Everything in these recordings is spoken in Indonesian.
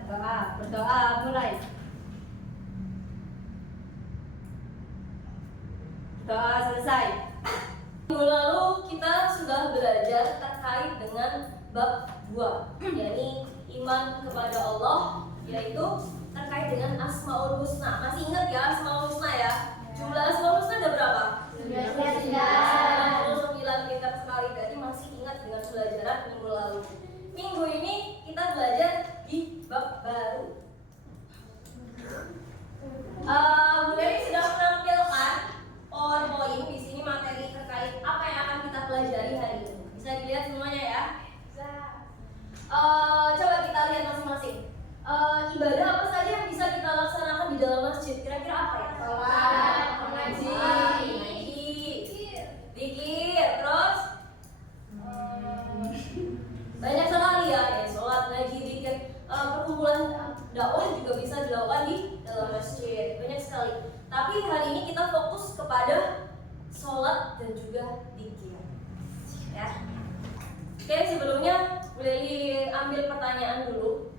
berdoa. Berdoa mulai. Doa selesai. Minggu lalu kita sudah belajar terkait dengan bab 2, yakni iman kepada Allah, yaitu terkait dengan Asmaul Husna. Masih ingat ya Asmaul Husna ya? Jumlah Asmaul Husna ada berapa? 99. Pintar sekali, berarti masih ingat dengan pelajaran minggu lalu. Minggu ini kita belajar di bab baru. Bu Dewi sudah menampilkan PowerPoint di sini materi terkait apa yang akan kita pelajari hari ini. Bisa dilihat semuanya ya? Bisa. Coba kita lihat masing-masing. Ibadah apa saja yang bisa kita laksanakan di dalam masjid? Kira-kira apa ya? Sholat, mengaji, zikir, terus banyak sekali ya, sholat, ngaji, zikir, perkumpulan dakwah juga bisa dilakukan di dalam masjid, banyak sekali. Tapi hari ini kita fokus kepada sholat dan juga zikir, ya. Oke, sebelumnya boleh diambil pertanyaan dulu.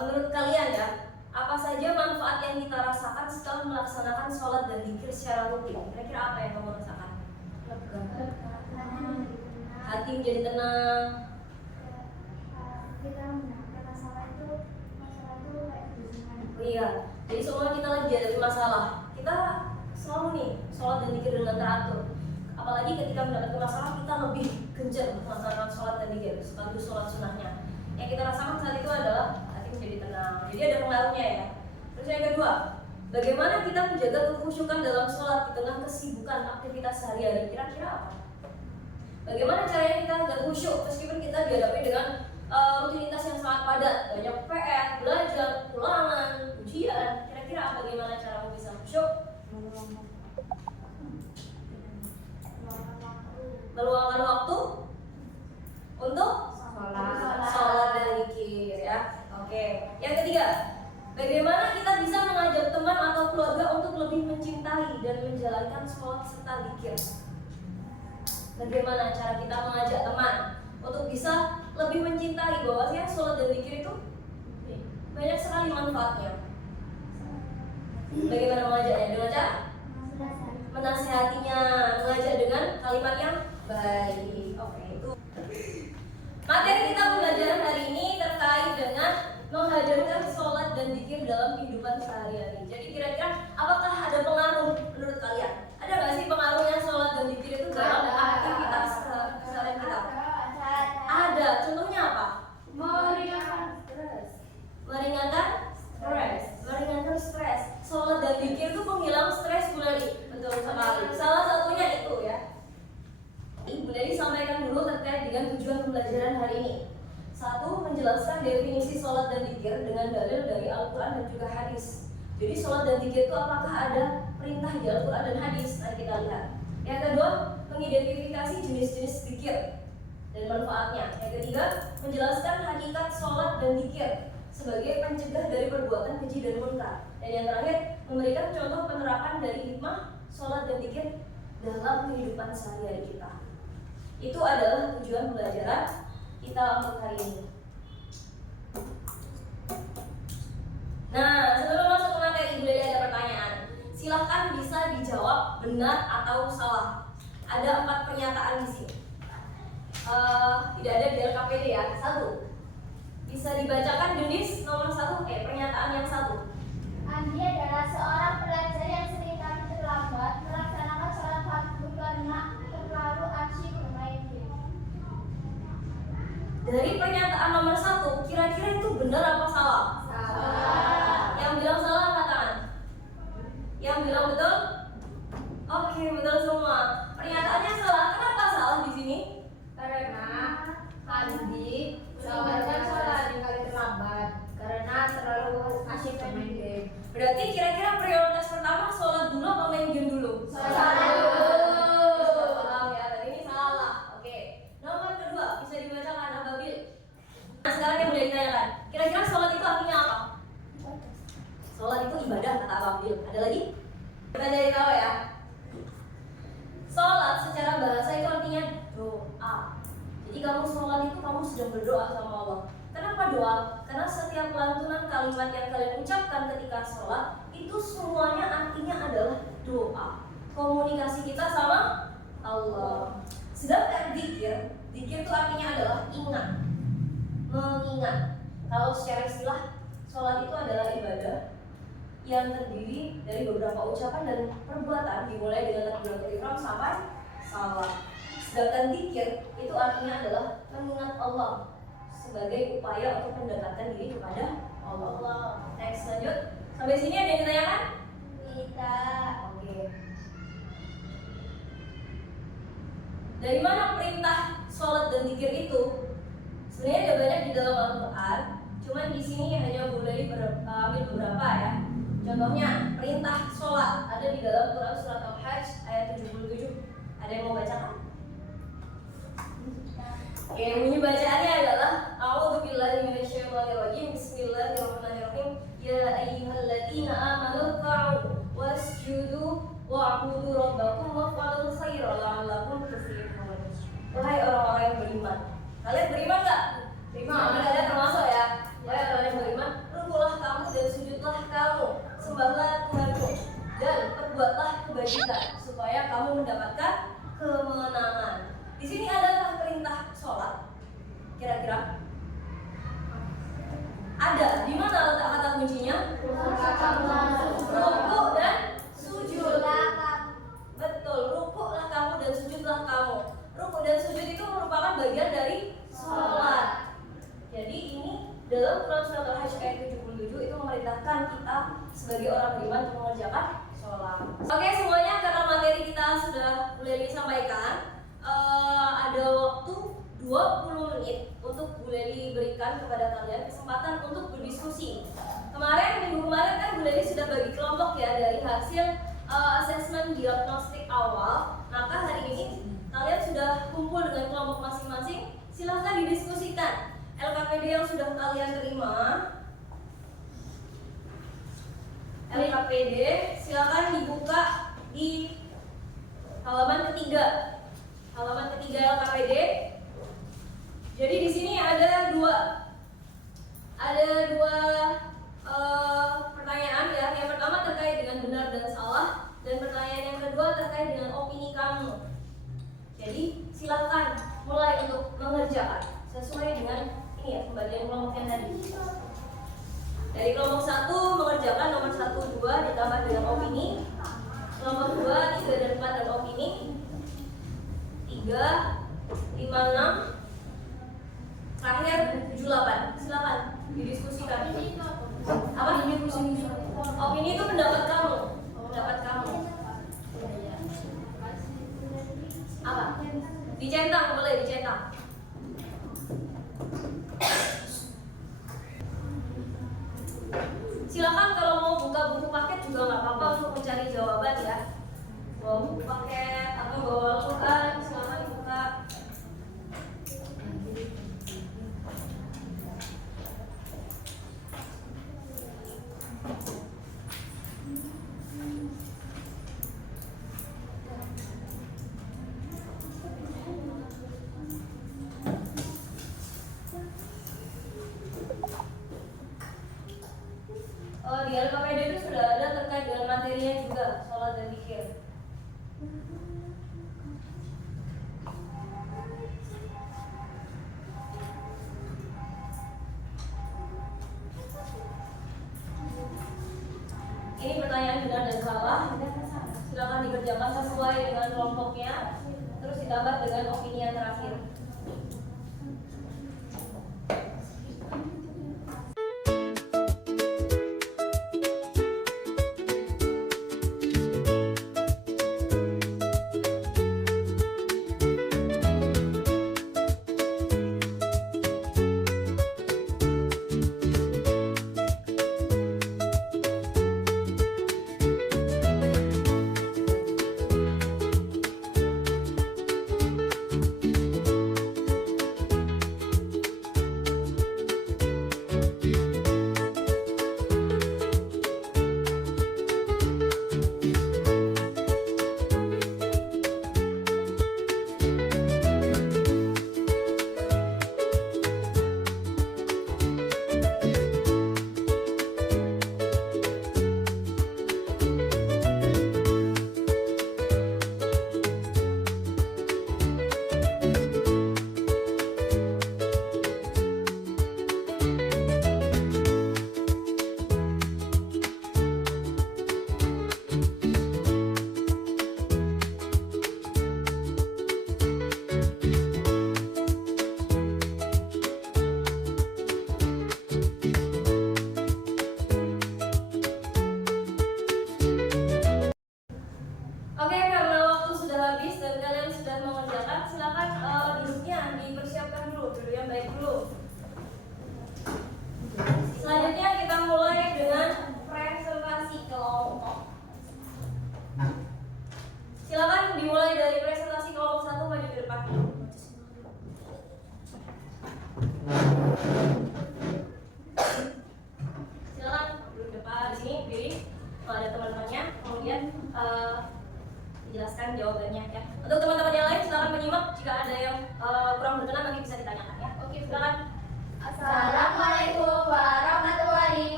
Menurut kalian ya, apa saja manfaat yang kita rasakan setelah melaksanakan sholat dan zikir secara rutin? Kira-kira apa yang kamu rasakan? Hati menjadi tenang. Kita menangkan masalah itu kayak biasanya. Oh iya, jadi semua kita lagi ada masalah, kita selalu nih sholat dan zikir dengan teratur. Apalagi ketika mendapatkan masalah, kita lebih gencar melaksanakan sholat dan zikir sekaligus sholat sunnahnya. Yang kita rasakan saat itu adalah hati menjadi tenang. Jadi ada pengaruhnya ya. Terus yang kedua, bagaimana kita menjaga kekhusyukan dalam sholat di tengah kesibukan aktivitas sehari-hari? Kira-kira apa? Bagaimana caranya kita agar khusyuk meskipun kita dihadapi dengan rutinitas yang sangat padat, banyak PR, belajar, ulangan, ujian. Kira-kira bagaimana cara bisa khusyuk? Meluangkan waktu untuk sholat dan zikir ya. Oke. Yang ketiga, bagaimana kita bisa mengajak teman atau keluarga untuk lebih mencintai dan menjalankan sholat serta zikir? Bagaimana cara kita mengajak teman untuk bisa lebih mencintai bahwasanya sholat dan zikir itu banyak sekali manfaatnya. Bagaimana mengajaknya? Dengan cara menasihatinya, mengajak dengan kalimat yang baik. Oke, itu materi kita pembelajaran hari ini terkait dengan menghadirkan sholat dan zikir dalam kehidupan sehari-hari. Jadi kira-kira apakah ada pengaruh menurut kalian? Ada nggak sih pengaruhnya sholat dan zikir itu dalam aktivitas sehari-hari kita? Ada. Contohnya apa? Meringankan stres. Meringankan stres. Sholat dan zikir itu penghilang stres, Bu Leli. Betul sekali. Salah satunya itu ya. Bu Leli sampaikan dulu terkait dengan tujuan pembelajaran hari ini. Satu, menjelaskan definisi sholat dan zikir dengan dalil dari Al-Quran dan juga hadis. Jadi sholat dan zikir itu apakah ada perintah di Al-Quran dan hadis? Mari kita lihat. Yang kedua, mengidentifikasi jenis-jenis zikir dan manfaatnya. Yang ketiga, menjelaskan hakikat sholat dan zikir sebagai pencegah dari perbuatan keji dan munkar. Dan yang terakhir, memberikan contoh penerapan dari hikmah sholat dan zikir dalam kehidupan sehari-hari kita. Itu adalah tujuan pembelajaran kita untuk hari ini. Nah, sebelum masuk ke materi, Ibu Leli ada pertanyaan. Silahkan bisa dijawab benar atau salah. Ada 4 pernyataan di sini. Tidak ada di LKPD ya. 1. Bisa dibacakan jenis nomor 1, pernyataan yang 1. Andi adalah seorang pelajar yang seringkali terlambat melaksanakan sholat fardu karena terlalu asyik bermain game. Dari pernyataan nomor 1, kira-kira itu benar apa salah? Salah. Yang bilang salah angkat tangan. Yang bilang betul? Oke, betul semua. Pernyataannya salah. Kenapa salah di sini? Karena Andi meninggalkan sholat kali terlambat karena terlalu asyik bermain game. Berarti kira-kira prioritas pertama sholat dulu atau main game dulu? Sholat dulu. Salah ya, tadi ini salah. Oke. Nomor kedua, bisa dibacakan Ababil. Nah, sekarang yang boleh ditanyakan. Kira-kira sholat itu artinya apa? Sholat itu ibadah kata Ababil. Ada lagi? Kita cari tahu ya. Sholat secara bahasa itu artinya doa. Jadi kamu sholat itu kamu sedang berdoa sama Allah. Kenapa kenapa doa? Karena setiap lantunan kalimat yang kalian ucapkan ketika sholat itu semuanya artinya adalah doa, komunikasi kita sama Allah. Sedangkan zikir itu artinya adalah ingat, mengingat. Kalau secara istilah, sholat itu adalah ibadah yang terdiri dari beberapa ucapan dan perbuatan, dimulai dengan takbiratul ihram sampai salam. Sedangkan zikir itu artinya adalah mengingat Allah sebagai upaya untuk mendekatkan diri kepada Allah. Next, lanjut. Sampai sini ada yang ditanyakan? Tidak. Oke. Dari mana perintah sholat dan zikir itu? Sebenarnya ada banyak di dalam Al-Quran, cuman di sini hanya boleh ambil beberapa ya. Contohnya perintah sholat ada di dalam Quran surat Al-Hajj ayat 77. Ada yang mau bacakan? Oke, bunyi bacaannya adalah A'udzubillahi minasyaitonirrajim. Bismillahirrahmanirrahim. Ya ayyuhalladzina amanu ruk'u wasjudu wa'budu rabbakum waf'alul khaira la'allakum tuflihun. Wahai orang-orang yang beriman, kalian beriman nggak? Beriman. Kalian termasuk ya. Wahai orang yang beriman, rukulah kamu dan sujudlah kamu, sembahlah Tuhanmu dan perbuatlah kebajikan supaya kamu mendapatkan kemenangan. Di sini adalah perintah sholat. Kira-kira ada di mana letak kata kuncinya? Ruku dan sujud. Betul, rukuklah kamu dan sujudlah kamu. Ruku dan sujud itu merupakan bagian dari sholat. Jadi ini dalam Quran surat Al-Hajj ayat 77 itu memerintahkan kita sebagai orang beriman untuk mengerjakan sholat. Oke semuanya, karena materi kita sudah mulai disampaikan, ada waktu 20 menit untuk Bu Leli berikan kepada kalian kesempatan untuk berdiskusi. Minggu kemarin kan Bu Leli sudah bagi kelompok ya dari hasil asesmen diagnostik awal. Maka hari ini kalian sudah kumpul dengan kelompok masing-masing. Silahkan didiskusikan LKPD yang sudah kalian terima. LKPD silahkan dibuka di halaman ketiga. Halaman ketiga LKPD. Jadi di sini ada dua pertanyaan ya. Yang pertama terkait dengan benar dan salah, dan pertanyaan yang kedua terkait dengan opini kamu. Jadi silakan mulai untuk mengerjakan sesuai dengan ini ya, pembagian kelompok yang tadi. Dari kelompok 1 mengerjakan nomor 1, 2 ditambah dengan opini. Kelompok 2, 3 dan 4 dan opini. 3, 5, 6, terakhir 7, 8. Silakan didiskusikan. Apa? Opini itu pendapat kamu. Pendapat kamu. Apa? Dicentang, boleh dicentang. Silakan kalau mau buka buku paket juga nggak apa-apa untuk mencari jawaban ya. Bawa buku paket atau bawa Al-Quran, silakan dibuka. Di LKPD itu sudah ada terkait dengan materinya juga, sholat dan zikir. Ini pertanyaan benar dan salah. Silakan dikerjakan sesuai dengan kelompoknya, terus ditambah dengan opini yang terakhir.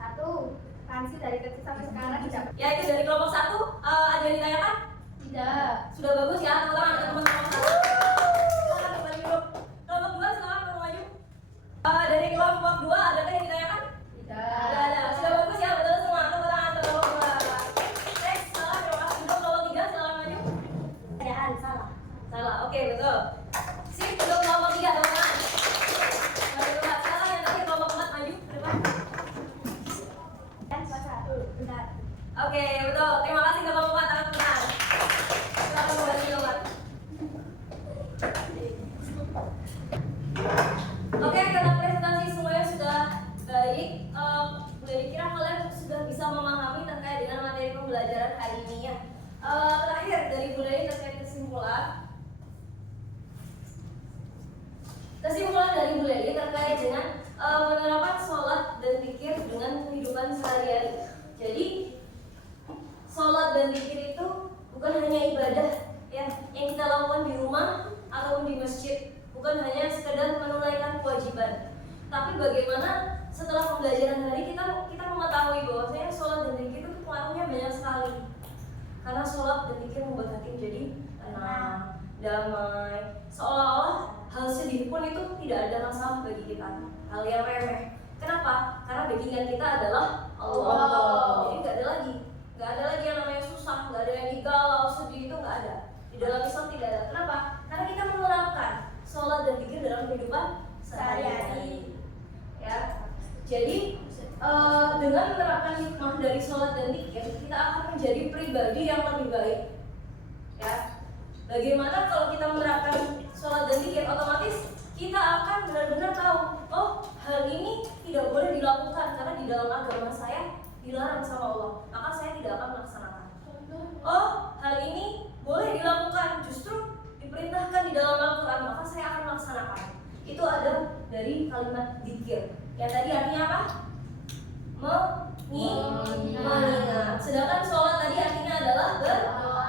1. Kansi dari kecil sampai sekarang tidak. Ya, itu dari kelompok 1. Ada yang ditanyakan? Tidak. Sudah bagus ya, tepuk tangan untuk teman kelompok 1. Silakan kembali duduk. Kelompok 2 silakan maju. Dari kelompok 2 adakah yang ditanyakan? Tidak. Tidak ada. Sudah bagus ya, betul semua. Tepuk tangan untuk kelompok 2. Next, silakan terima kasih. Untuk kelompok 3 silakan maju. Pertanyaan salah. Salah, oke betul. Sip, untuk kelompok 3 tepuk tangan. Kelompok 4 silakan yang tadi kelompok 4 maju ke depan. Dan salah satu. Benar. Oke, betul. Terima kasih ke kelompok 4 tangan tepuk tangan. Silakan kembali ke kelompok 4. Oke, karena presentasi semuanya sudah baik, kira-kira kalian sudah bisa memahami terkait dengan materi pembelajaran hari ini ya. Terakhir dari Bu Leli terkait kesimpulan dari Bu Leli terkait dengan menerapkan sholat dan zikir dengan kehidupan sehari-hari. Jadi sholat dan zikir itu bukan hanya ibadah ya yang kita lakukan di rumah ataupun di masjid, bukan hanya sekedar menunaikan kewajiban, tapi bagaimana setelah pembelajaran hari kita mengetahui bahwasanya sholat dan zikir itu pengaruhnya banyak sekali. Karena sholat dan zikir membuat hati menjadi tenang, damai, seolah-olah hal sedih pun itu tidak ada masalah bagi kita, hal yang remeh. Kenapa? Karena backingan kita adalah Allah. Jadi nggak ada lagi yang namanya susah, nggak ada yang galau, sedih, itu nggak ada. Di dalam Islam tidak ada. Kenapa? Karena kita menerapkan sholat dan zikir dalam kehidupan sehari-hari. Ya, jadi dengan menerapkan hikmah dari sholat dan zikir, kita akan menjadi pribadi yang lebih baik. Ya, bagaimana kalau kita menerapkan sholat dan zikir, otomatis kita akan benar-benar tahu, oh hal ini tidak boleh dilakukan karena di dalam agama saya dilarang sama Allah, maka saya tidak akan melaksanakan. Oh hal ini boleh dilakukan, justru diperintahkan di dalam Al-Quran, maka saya akan melaksanakan. Itu ada dari kalimat zikir. Yang tadi artinya apa? Mengingat. Sedangkan sholat tadi artinya adalah berdoa.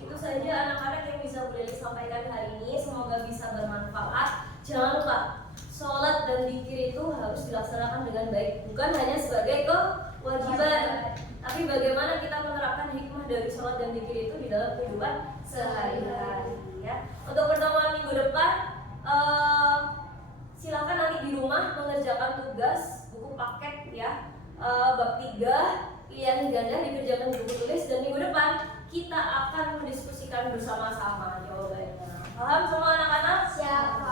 Itu saja anak-anak yang bisa Bu Leli sampaikan hari ini. Semoga bisa bermanfaat. Jangan lupa, sholat dan zikir itu harus dilaksanakan dengan baik, bukan hanya sebagai kewajiban, tapi bagaimana kita menerapkan hikmah dari sholat dan zikir itu di dalam kehidupan sehari-hari. Ya. Untuk pertemuan minggu depan, silakan nanti di rumah mengerjakan tugas buku paket ya, bab 3 pilihan ganda dikerjakan di buku tulis, dan minggu depan kita akan mendiskusikan bersama-sama jawabannya. Paham semua anak-anak? Siapa?